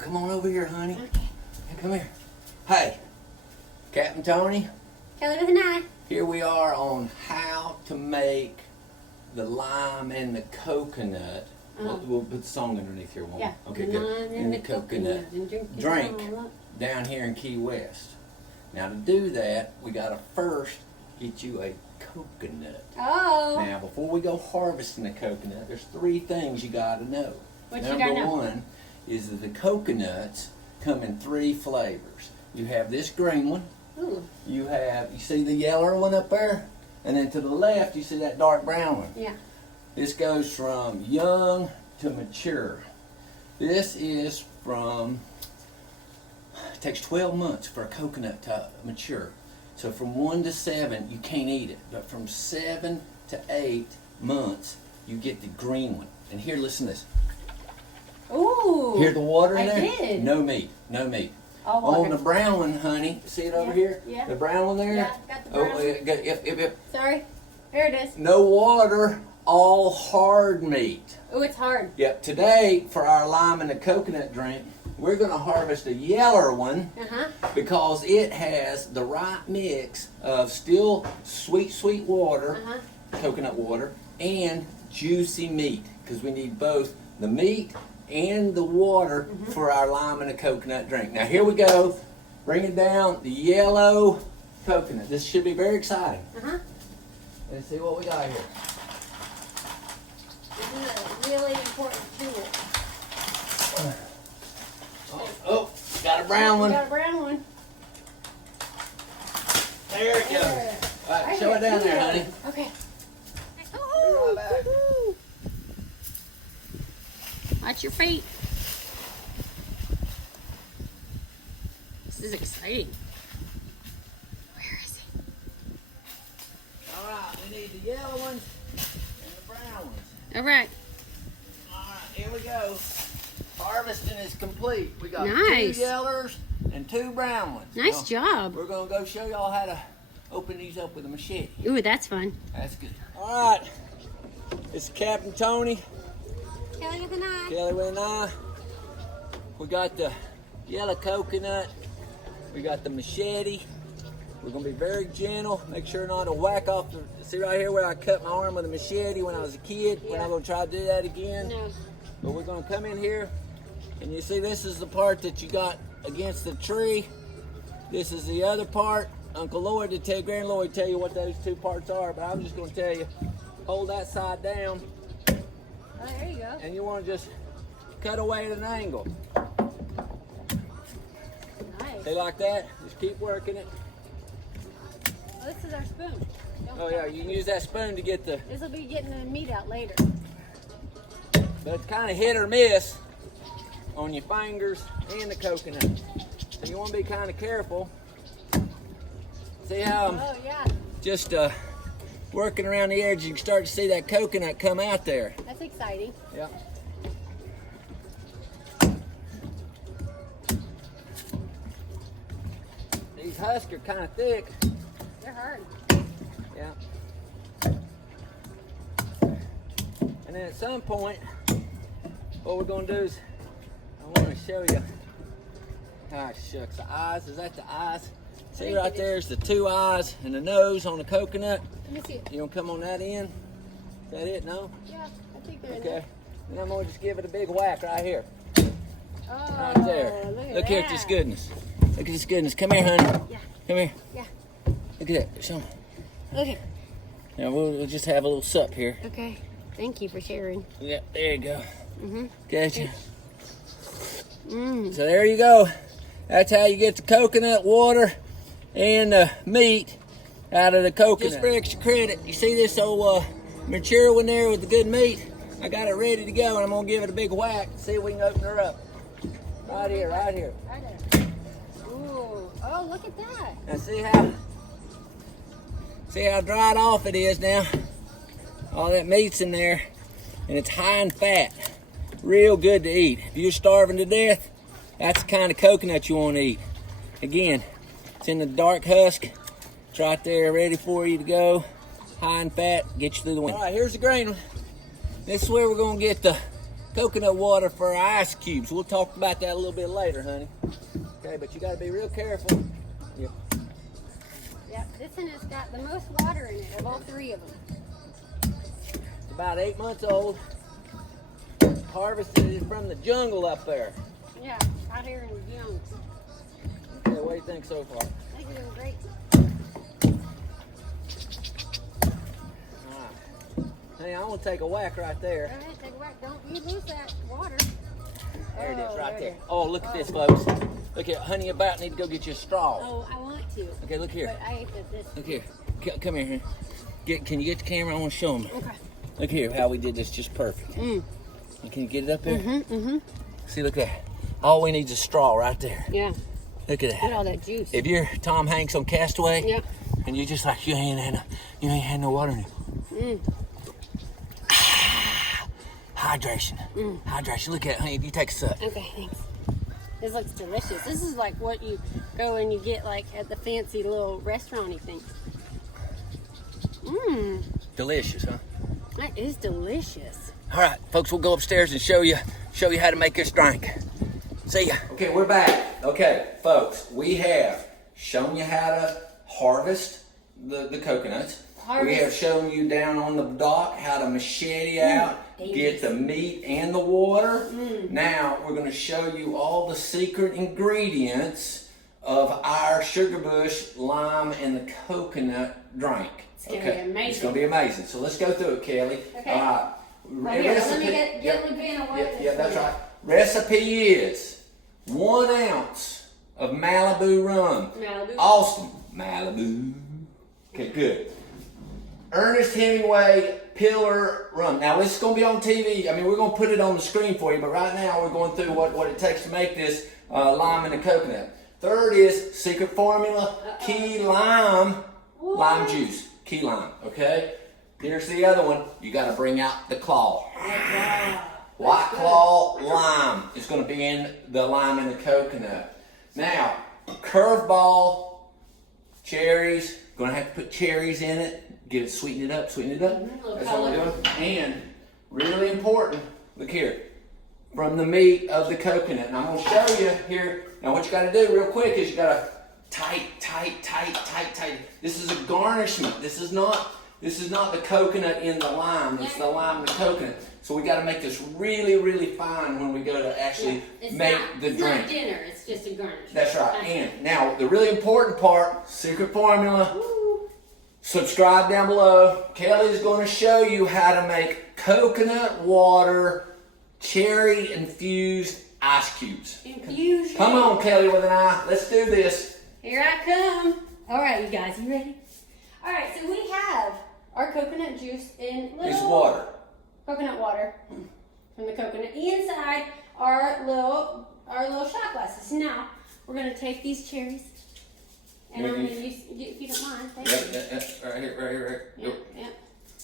Come on over here, honey. Okay. Come here. Hey, Captain Tony. Kelli with an eye. Here we are on how to make the lime and the coconut. We'll put the song underneath here, won't we? Yeah. Okay, the good. lime and the coconut. And Drink down here in Key West. Now to do that, we gotta first get you a coconut. Oh. Now before we go harvesting the coconut, there's 3 things you gotta know. What you gotta know? Number 1 is that the coconuts come in 3 flavors. You have this green one. Ooh. You see the yellow one up there? And then to the left, you see that dark brown one. Yeah. This goes from young to mature. This is it takes 12 months for a coconut to mature. So from 1 to 7, you can't eat it. But from 7 to 8 months, you get the green one. And here, listen to this. Ooh. Hear the water in there? I did. No meat, no meat. All water. On the brown one, honey, see it over here? Yeah. The brown one there? Yeah, got the brown one. Yep. Sorry. Here it is. No water, all hard meat. Ooh, it's hard. Yep, today for our lime and the coconut drink, we're going to harvest a yeller one because it has the right mix of still sweet water, coconut water, and juicy meat, because we need both the meat and the water for our lime and the coconut drink. Now here we go, bring it down, the yellow coconut. This should be very exciting. Let's see what we got here. This is a really important tool. Oh, got a brown one. Got a brown one. There it goes. All right, show it down there, honey. Okay. Be right back. Watch your feet. This is exciting. Where is it? All right, we need the yellow ones and the brown ones. All right. All right, here we go. Harvesting is complete. We got Nice. 2 yellers and 2 brown ones. Nice Now, job. We're going to go show y'all how to open these up with a machete. Ooh, that's fun. That's good. All right, it's Captain Tony. Kelli with an eye. Kelli with an eye. We got the yellow coconut. We got the machete. We're gonna be very gentle. Make sure not to whack off the. See right here where I cut my arm with a machete when I was a kid. We're not gonna try to do that again. No. But we're gonna come in here, and you see this is the part that you got against the tree. This is the other part. Uncle Lloyd did tell Grand Lloyd tell you what those 2 parts are, but I'm just gonna tell you, hold that side down. Oh, there you go. And you want to just cut away at an angle. Nice. See, like that? Just keep working it. Oh, this is our spoon. Oh yeah, you can use that spoon to get the, This will be getting the meat out later. but it's kind of hit or miss on your fingers and the coconut. So you want to be kind of careful. See how I'm just working around the edge, you can start to see that coconut come out there. That's exciting. Yep. These husks are kind of thick. They're hard. Yeah. And then at some point, what we're going to do is, I want to show you. Ah, shucks, the eyes. Is that the eyes? See right there's the 2 eyes and the nose on the coconut. Let me see it. You want to come on that end? Is that it? No? Yeah, I think they're in Okay. there. And I'm going to just give it a big whack right here. Oh, Right there. Look here at this goodness. Look at this goodness. Come here, honey. Yeah. Come here. Yeah. Look at that. Show me. Look at. Now we'll just have a little sup here. Okay. Thank you for sharing. Yeah, there you go. Mhm. Gotcha. Mm. So there you go. That's how you get the coconut water and the meat out of the coconut. Just for extra credit, you see this old mature one there with the good meat? I got it ready to go, and I'm gonna give it a big whack. See if we can open her up. Right here, right here. Right there. Ooh. Oh, look at that. Now see how dried off it is now. All that meat's in there, and it's high in fat. Real good to eat. If you're starving to death, that's the kind of coconut you want to eat. Again, it's in the dark husk. It's right there ready for you to go. High in fat, get you through the winter. All right, here's the green one. This is where we're going to get the coconut water for our ice cubes. We'll talk about that a little bit later, honey. Okay, but you got to be real careful. Yep. Yeah, this one has got the most water in it of all three of them. It's about 8 months old. Harvested it from the jungle up there. Yeah, out here in the jungle. Okay, what do you think so far? I think you're doing great. Hey, I'm gonna take a whack right there. Go ahead, take a whack. Don't you lose that water. There it is, right there. It is. Oh, look at this, folks. Look at, honey, you about need to go get you a straw. Oh, I want to. Okay, look here. But I ate this. Look here. Come here, honey. Can you get the camera? I want to show them. Okay. Look here, how we did this just perfect. Can you get it up there? See, look there. All we need is a straw right there. Yeah. Look at that. Get all that juice. If you're Tom Hanks on Castaway, Yep. and you just like you ain't had no water in you. Hydration. Hydration. Look at it, honey. If you take a sip. Okay, thanks. This looks delicious. This is like what you go and you get like at the fancy little restaurant-y things. Delicious, huh? That is delicious. All right, folks, we'll go upstairs and show you how to make this drink. See ya. Okay, we're back. Okay, folks, we have shown you how to harvest the coconuts. We have shown you down on the dock how to machete out, get the meat and the water. Now we're going to show you all the secret ingredients of our Sugarbush lime and the coconut drink. It's going to be amazing. It's going to be amazing. So let's go through it, Kelly. Okay. All right. Well, here, let me get the pen away. Yeah, that's right. Recipe is 1 ounce of Malibu rum. Malibu. Austin, Malibu. Okay, good. Ernest Hemingway Pillar rum. Now, this is going to be on TV. I mean, we're going to put it on the screen for you, but right now we're going through what it takes to make this lime and the coconut. Third is secret formula, key lime, lime juice. Key lime, okay? Here's the other one. You got to bring out the claw. White claw lime is going to be in the lime and the coconut. Now, curveball cherries. Going to have to put cherries in it. Get it, sweeten it up. That's what we're doing. And really important, look here, from the meat of the coconut. And I'm going to show you here. Now, what you got to do real quick is you got to tight. This is a garnishment. This is not the coconut in the lime. It's the lime and the coconut. So we got to make this really, really fine when we go to actually make the drink. It's not dinner. It's just a garnish. That's right. And now the really important part, secret formula. Woo. Subscribe down below. Kelly is going to show you how to make coconut water cherry infused ice cubes. Infusion. Come on, Kelly with an eye. Let's do this. Here I come. All right, you guys, you ready? All right, so we have our coconut juice in little It's water. Coconut water from the coconut inside our little shot glasses. Now we're gonna take these cherries, and I'm gonna use, if you don't mind. Yep. Right here. Yep.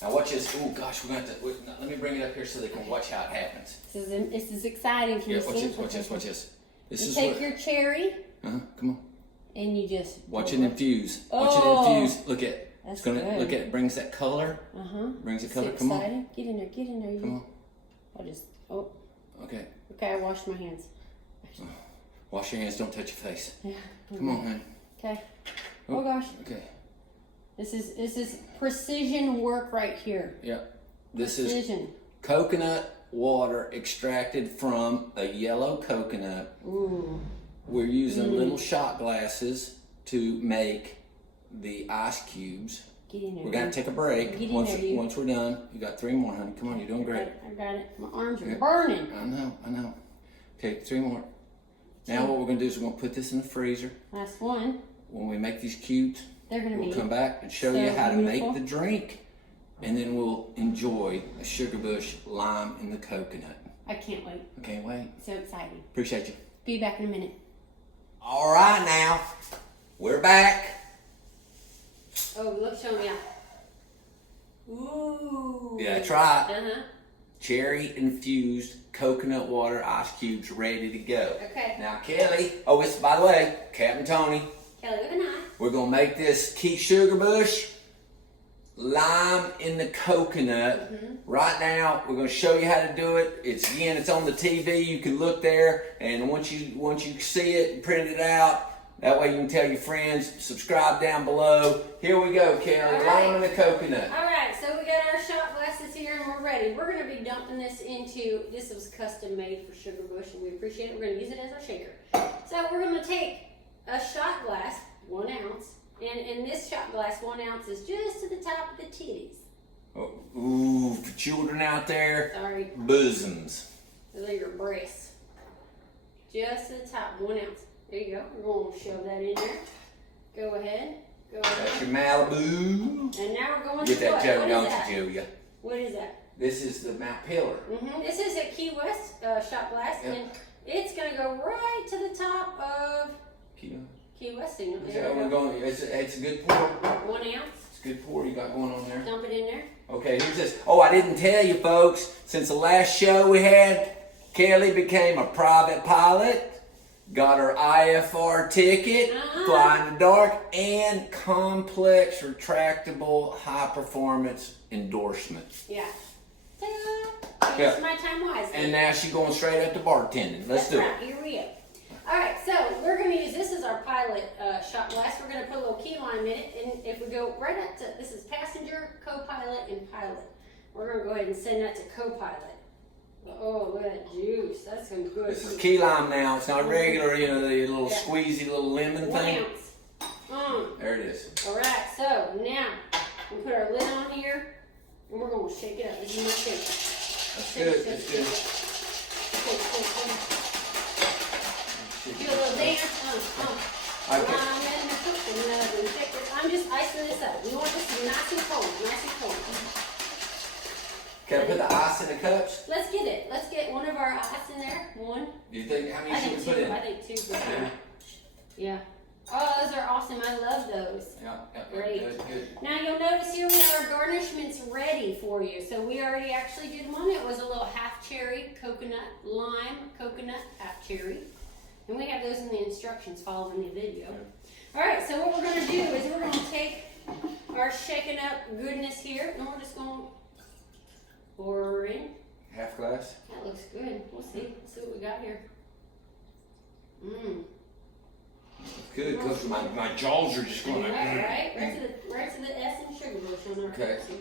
Now watch this. Oh gosh, we're gonna have to. Let me bring it up here so they can watch how it happens. This is exciting. Can you see? Watch this. You take your cherry. Come on. And you just watch it infuse. Oh, Watch it infuse. Look at. That's it's gonna good. look at it. Brings that color. Brings the color. Come on. Get in there. You. Come on. I'll just. Oh. Okay. Okay. I washed my hands. Wash your hands. Don't touch your face. Yeah. Come on, honey. Okay. Oh gosh. Okay. This is precision work right here. Yep. This is Precision. coconut water extracted from a yellow coconut. Ooh. We're using little shot glasses to make the ice cubes. Get in there. We're gonna take a break. Get in Once there, you. we're done, you got 3 more, honey. Come on, you're doing great. I got it. My arms are burning. I know. Okay, 3 more. Now what we're gonna do is we're gonna put this in the freezer. Last one. When we make these cubes, They're gonna we'll be come back and show so you how to beautiful. make the drink, and then we'll enjoy a Sugarbush lime and the coconut. I can't wait. I can't wait. So exciting. Appreciate you. Be back in a minute. All right, now we're back. Oh, look, show me out. Ooh. Yeah, that's right. Uh-huh. Cherry infused coconut water ice cubes ready to go. Okay. Now, Kelly, it's, by the way, Captain Tony. Kelly with an eye. We're going to make this key Sugarbush lime in the coconut. Right now, we're going to show you how to do it. It's on the TV. You can look there, and once you see it and print it out, that way you can tell your friends. Subscribe down below. Here we go, Kelly. Lime in the coconut. All right, so we got our shot glasses here, and we're ready. We're going to be dumping this into. This was custom made for Sugarbush, and we appreciate it. We're going to use it as our shaker. So we're going to take a shot glass, 1 ounce. And in this shot glass, 1 ounce is just to the top of the titties. Oh, ooh, for children out there, Sorry. bosoms. Those are your breasts. Just to the top, 1 ounce. There you go. We're going to shove that in there. Go ahead. That's your Malibu. And now we're going Get to that what? Joe, What don't is that? you, Julia? What is that? This is the Mount Pillar. This is a Key West shot glass, and it's going to go right to the top of Key West signal. It's a good pour. 1 ounce. It's a good pour you got going on there. Dump it in there. Okay, here's this. Oh, I didn't tell you, folks. Since the last show we had, Kelly became a private pilot, got her IFR ticket, fly in the dark, and complex retractable high performance endorsement. Yeah. Ta-da! Use my time wisely. And now she's going straight up to bartending. Let's do it. Here we go. All right, so we're going to use this as our pilot shot glass. We're going to put a little key lime in it, and if we go right up to, this is passenger, co-pilot, and pilot. We're going to go ahead and send that to co-pilot. Oh, look at that juice. That's some good This is key lime now. It's not regular, the little squeezy little lemon 1 thing. ounce. There it is. All right, so now we'll put our lid on here, and we're going to shake it up. This is my shaker. That's good. That's good. Do a little dance. Okay. I'm just icing this up. We want this to be nice and cold. Nice and cold. Can I put the ice in the cups? Let's get it. Let's get one of our ice in there. One. Do you think, how I many should think we put two. in? I think two for sure. Yeah. Oh, those are awesome. I love those. Yeah, Great. Good. Now you'll notice here we have our garnishments ready for you. So we already actually did one. It was a little half cherry, coconut, lime, coconut, half cherry. And we have those in the instructions following the video. All right, so what we're going to do is we're going to take our shaken up goodness here, and we're just going to pour in. Half glass? That looks good. We'll see. Let's see what we got here. Mmm. Good, because my jaws are just going like Right to the S and Sugarbush on our Okay. cups here.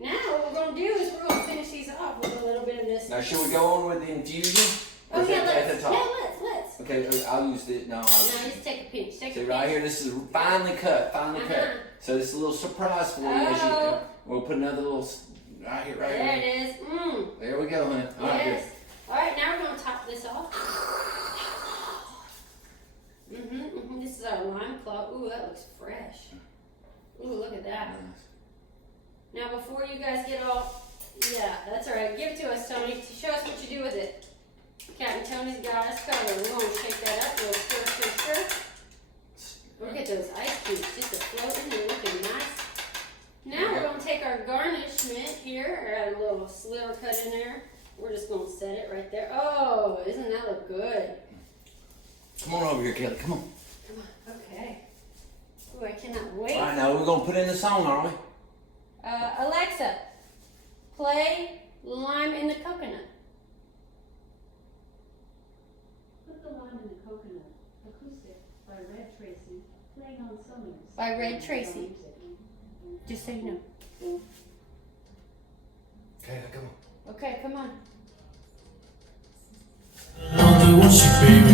Now what we're going to do is we're going to finish these off with a little bit of this. Now, should we go on with the infusion? Oh, yeah, at the top? let's. Okay, I'll use it. No, Now just take a pinch. See right here, this is finely cut, So this is a little surprise for you. As you we'll put another little right here. There it is. Mmm. There we go, honey. All right, Yes. All right, now we're going to top this off. This is our lime cloth. Ooh, that looks fresh. Ooh, look at that. Nice. Now, before you guys get all, that's all right. Give it to us, Tony, to show us what you do with it. Captain Tony's got us covered. We're going to shake that up. We'll stir. Look at those ice cubes just floating and looking nice. Now we're going to take our garnishment here. I got a little sliver cut in there. We're just going to set it right there. Oh, doesn't that look good? Come on over here, Kelly. Come on. Come on. Okay. Ooh, I cannot wait. All right, now we're going to put in the song, aren't we? Alexa, play Lime in the Coconut. Put the Lime in the Coconut, acoustic by Red Tracy, playing on Sony's. By Red Tracy. Just so you know. Okay, come on. Okay, come on. Only one she baby.